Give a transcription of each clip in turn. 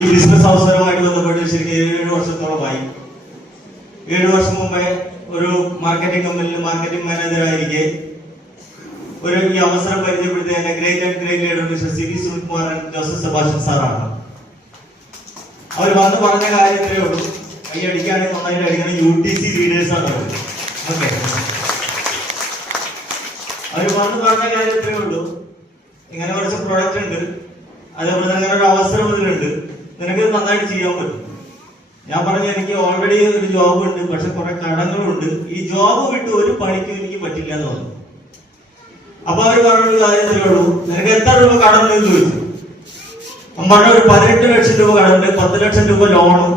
ഈ ബിസിനസ് അവസരവുമായിട്ട് ബന്ധപ്പെട്ട് ശരിക്കും 7 വർഷത്തോളമായി. 7 വർഷം മുമ്പേ ഒരു മാർക്കറ്റിംഗ് കമ്പനിയിൽ മാർക്കറ്റിംഗ് മാനേജറായിരിക്കെ ഈ അവസരം പരിചയപ്പെടുത്തിയ എന്നെ great and great leader mister C V Sunilkumar Joseph Sebastian സാറാണ്. അവർ വന്ന് പറഞ്ഞ കാര്യത്തിലേ ഉള്ളൂ, കൈ അടിക്കുകയാണെങ്കിൽ നന്നായിട്ട് അടിക്കണം. UTC ലീഡേഴ്സ് ആണ് അവർ. ഓക്കെ, അവർ വന്ന് പറഞ്ഞ കാര്യത്തിലേ ഉള്ളൂ, ഇങ്ങനെ കുറച്ച് പ്രൊഡക്റ്റ് ഉണ്ട്, അതേപോലെ അങ്ങനെ ഒരു അവസരം ഇതിലുണ്ട്, നിനക്ക് നന്നായിട്ട് ചെയ്യാൻ പറ്റും. ഞാൻ പറഞ്ഞു, എനിക്ക് ഓൾറെഡി ഒരു ജോബ് ഉണ്ട്, പക്ഷെ കുറെ കടങ്ങളുണ്ട്, ഈ ജോബ് വിട്ട് ഒരു പണിക്കും എനിക്ക് പറ്റില്ല എന്ന് പറഞ്ഞു. അപ്പൊ അവർ പറഞ്ഞൊരു കാര്യത്തിലേ ഉള്ളൂ, നിനക്ക് എത്ര രൂപ കടന്നു എന്ന് ചോദിച്ചു. പറഞ്ഞ ഒരു 18 ലക്ഷം രൂപ കടമുണ്ട്, 10 ലക്ഷം രൂപ ലോണും,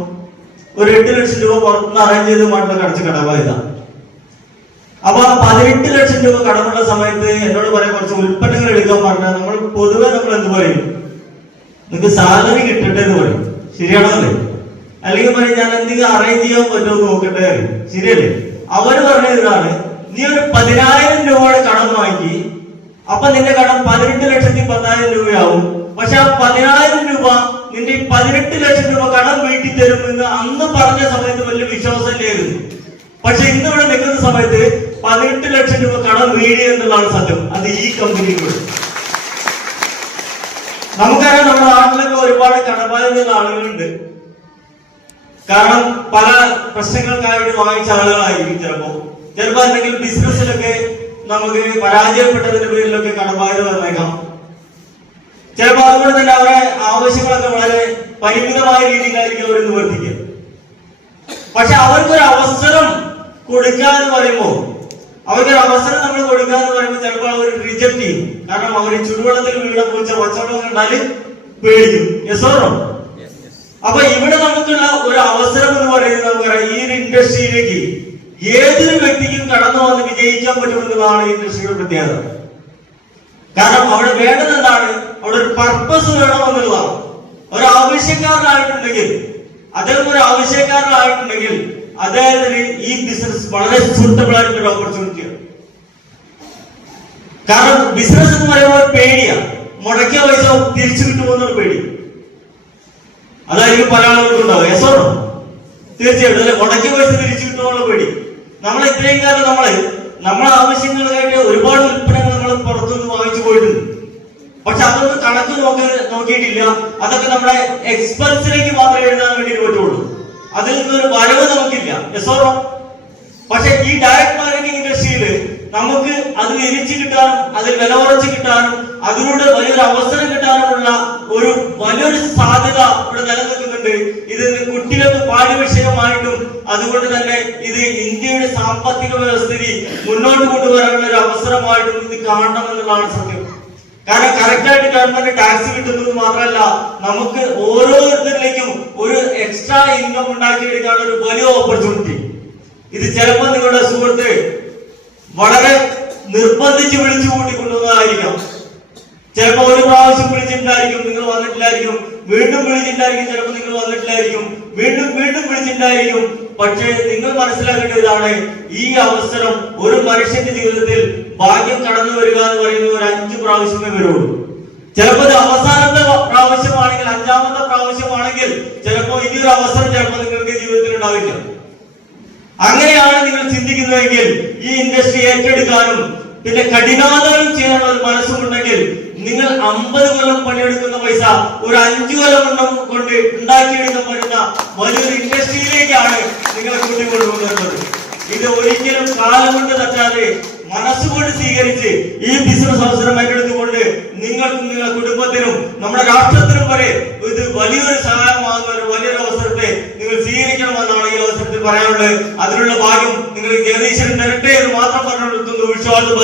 ഒരു 8 ലക്ഷം രൂപ പുറത്തുനിന്ന് അറേഞ്ച് ചെയ്ത് മാറ്റിൽ കടച്ച് കടവായതാ. അപ്പൊ ആ 18 ലക്ഷം രൂപ കടമുള്ള സമയത്ത് എന്നോട് പറയാൻ കുറച്ച് ഉൽപ്പന്നങ്ങൾ എടുക്കാൻ പറഞ്ഞാൽ നമ്മൾ പൊതുവെ നമ്മൾ എന്ത് പറയും, നിനക്ക് സാലറി കിട്ടട്ടെ എന്ന് പറയും. ശരിയാണോ അല്ലേ? അല്ലെങ്കിൽ പറയും ഞാൻ എന്തെങ്കിലും അറേഞ്ച് ചെയ്യാൻ പറ്റുമോ നോക്കട്ടെ, ശരിയല്ലേ? അവര് പറഞ്ഞത് ഇതാണ്, നീ ഒരു 10,000 രൂപയുടെ കടം വാങ്ങി, അപ്പൊ നിന്റെ കടം 18,10,000 രൂപയാവും. പക്ഷെ ആ 10,000 രൂപ നിന്റെ 18 ലക്ഷം രൂപ കടം വീട്ടി തരുമെന്ന് അന്ന് പറഞ്ഞ സമയത്ത് വലിയ വിശ്വാസമില്ലായിരുന്നു. പക്ഷെ ഇന്ന് ഇവിടെ നിൽക്കുന്ന സമയത്ത് 18 ലക്ഷം രൂപ കടം വീടി എന്നുള്ളതാണ് സത്യം. അത് ഈ കമ്പനിയിലൂടെ. നമുക്കറിയാം, നമ്മുടെ നാട്ടിലൊക്കെ ഒരുപാട് കടബാധ്യതയുള്ള ആളുകളുണ്ട്. കാരണം പല പ്രശ്നങ്ങൾക്കായിട്ട് വാങ്ങിച്ച ആളുകളായിരിക്കും. ചിലപ്പോ എന്തെങ്കിലും ബിസിനസ്സിലൊക്കെ നമുക്ക് പരാജയപ്പെട്ടതിന്റെ പേരിലൊക്കെ കടബാധ്യത വന്നേക്കാം. ചിലപ്പോൾ അതുകൊണ്ട് തന്നെ അവരെ ആവശ്യങ്ങളൊക്കെ വളരെ പരിമിതമായ രീതിയിലായിരിക്കും അവർ നിവർത്തിക്കുക. പക്ഷെ അവർക്കൊരു അവസരം കൊടുക്കാന്ന് പറയുമ്പോൾ നമ്മൾ കൊടുക്കാന്ന് പറയുമ്പോൾ ചിലപ്പോൾ അവർ റിജക്ട് ചെയ്യും. കാരണം അവർ ചുടുവെള്ളത്തിൽ വീണ പൂച്ച പച്ചവെള്ളം കണ്ടാല് പേടിക്കും. യെസോറോ? അപ്പൊ ഇവിടെ നമുക്കുള്ള ഒരു അവസരം എന്ന് പറയുന്നത് നമുക്കറിയാം, ഈ ഒരു ഇൻഡസ്ട്രിയിലേക്ക് ഏതൊരു വ്യക്തിക്കും കടന്നു വന്ന് വിജയിക്കാൻ പറ്റുമെന്നതാണ് ഈ ഇൻഡസ്ട്രിയുടെ പ്രത്യേകത. കാരണം അവിടെ വേണ്ടത് എന്താണ്, അവിടെ ഒരു പർപ്പസ് വേണമെന്നുള്ളതാണ്. ഒരു ആവശ്യക്കാരനായിട്ടുണ്ടെങ്കിൽ അദ്ദേഹത്തിന് ഈ ബിസിനസ് വളരെ സൂട്ടബിൾ ആയിട്ടുള്ള ഓപ്പർച്യൂണിറ്റിയാണ്. കാരണം ബിസിനസ് എന്ന് പറയുമ്പോൾ പേടിയാണ്, മുടക്കിയ പൈസ തിരിച്ചു കിട്ടുമെന്നുള്ള പേടി. അതായിരിക്കും പല ആളുകൾക്കും ഉണ്ടാവുക. യെസോണോ? തീർച്ചയായിട്ടും അല്ലെ, മുടക്കിയ പൈസ തിരിച്ചു കിട്ടുമെന്നുള്ള പേടി. നമ്മൾ ഇത്രയും കാലം നമ്മളെ ആവശ്യങ്ങൾക്കായിട്ട് ഒരുപാട് ഉൽപ്പന്നങ്ങൾ നമ്മൾ പുറത്തുനിന്ന് വാങ്ങിച്ചു പോയിട്ടുണ്ട്. പക്ഷെ അതൊന്നും കണക്ക് നോക്കിയിട്ടില്ല. അതൊക്കെ നമ്മുടെ എക്സ്പെൻസിലേക്ക് മാത്രമേ എഴുതാൻ വേണ്ടിയിട്ട് പറ്റുള്ളൂ. അതിൽ നിന്നൊരു വരവ് നമുക്കില്ല. യെസോറോ? പക്ഷെ ഈ ഡയറക്ട് മാർക്കറ്റിംഗ് ഇൻഡസ്ട്രിയിൽ നമുക്ക് അത് എരിച്ചു കിട്ടാനും അതിൽ വില കുറച്ച് കിട്ടാനും അതിലൂടെ വലിയൊരു അവസരം കിട്ടാനുമുള്ള ഒരു വലിയൊരു സാധ്യത ഇവിടെ നിലനിൽക്കുന്നുണ്ട്. ഇത് കുട്ടികൾക്ക് പാഠ്യവിഷയമായിട്ടും അതുകൊണ്ട് തന്നെ ഇത് ഇന്ത്യയുടെ സാമ്പത്തിക വ്യവസ്ഥിതി മുന്നോട്ട് കൊണ്ടുവരാനുള്ള ഒരു അവസരമായിട്ടും ഇത് കാണണമെന്നുള്ളതാണ് സത്യം. കാരണം കറക്റ്റായിട്ട് ഗവൺമെന്റ് ടാക്സ് കിട്ടുന്നത് മാത്രമല്ല, നമുക്ക് ഓരോരുത്തരിലേക്കും ഒരു എക്സ്ട്രാ ഇൻകം ഉണ്ടാക്കിയെടുക്കാനുള്ള ഒരു വലിയ ഓപ്പർച്യൂണിറ്റി. ഇത് ചിലപ്പോൾ നിങ്ങളുടെ സുഹൃത്ത് വളരെ നിർബന്ധിച്ച് വിളിച്ചു കൂട്ടിക്കൊണ്ടുവന്നതായിരിക്കാം. ചിലപ്പോൾ ഒരു പ്രാവശ്യം വിളിച്ചിട്ടുണ്ടായിരിക്കും, നിങ്ങൾ വന്നിട്ടില്ലായിരിക്കും. വീണ്ടും വിളിച്ചിട്ടുണ്ടായിരിക്കും, ചിലപ്പോൾ നിങ്ങൾ വന്നിട്ടില്ലായിരിക്കും. വീണ്ടും വിളിച്ചിട്ടുണ്ടായിരിക്കും. പക്ഷേ നിങ്ങൾ മനസ്സിലാക്കേണ്ട ഇതാണ്, ഈ അവസരം ഒരു മനുഷ്യന്റെ ജീവിതത്തിൽ ഭാഗ്യം കടന്നു വരിക എന്ന് പറയുന്നത് ഒരു 5 പ്രാവശ്യമേ വരുള്ളൂ. ചിലപ്പോൾ ഇത് അവസാനത്തെ പ്രാവശ്യമാണെങ്കിൽ, 5ാമത്തെ പ്രാവശ്യമാണെങ്കിൽ ചിലപ്പോൾ ഇനിയൊരു അവസരം ചിലപ്പോൾ നിങ്ങൾക്ക് ജീവിതത്തിൽ ഉണ്ടാവില്ല. അങ്ങനെയാണ് നിങ്ങൾ ചിന്തിക്കുന്നതെങ്കിൽ ഈ ഇൻഡസ്ട്രി ഏറ്റെടുക്കാനും പിന്നെ കഠിനാധ്വാനം ചെയ്യാനുള്ള ഒരു മനസ്സുമുണ്ടെങ്കിൽ നിങ്ങൾ 50 കൊല്ലം പണിയെടുക്കുന്ന പൈസ ഒരു 5 കൊല്ലം കൊണ്ട് ഉണ്ടാക്കിയെടുക്കാൻ പറ്റുന്ന വലിയൊരു ഇൻഡസ്ട്രിയിലേക്കാണ് നിങ്ങളെ കൂട്ടിക്കൊണ്ടുപോകുന്നത്. ഇത് ഒരിക്കലും കാലം കൊണ്ട് തട്ടാതെ മനസ്സുകൊണ്ട് സ്വീകരിച്ച് ഈ ബിസിനസ് അവസരം ഏറ്റെടുത്തുകൊണ്ട് നിങ്ങൾക്കും നിങ്ങളുടെ കുടുംബത്തിനും നമ്മുടെ രാഷ്ട്രത്തിനും വരെ ഇത് വലിയൊരു സഹായമാകുന്ന ഒരു വലിയൊരു അവസരത്തെ നിങ്ങൾ സ്വീകരിക്കണമെന്നാണ് ഈ അവസരത്തിൽ പറയാനുള്ളത്. അതിനുള്ള ഭാഗ്യം നിങ്ങൾ ജഗദീശ്വരൻ തരട്ടെ എന്ന് മാത്രം പറഞ്ഞു നിർത്തുന്നു. വിശ്വാസം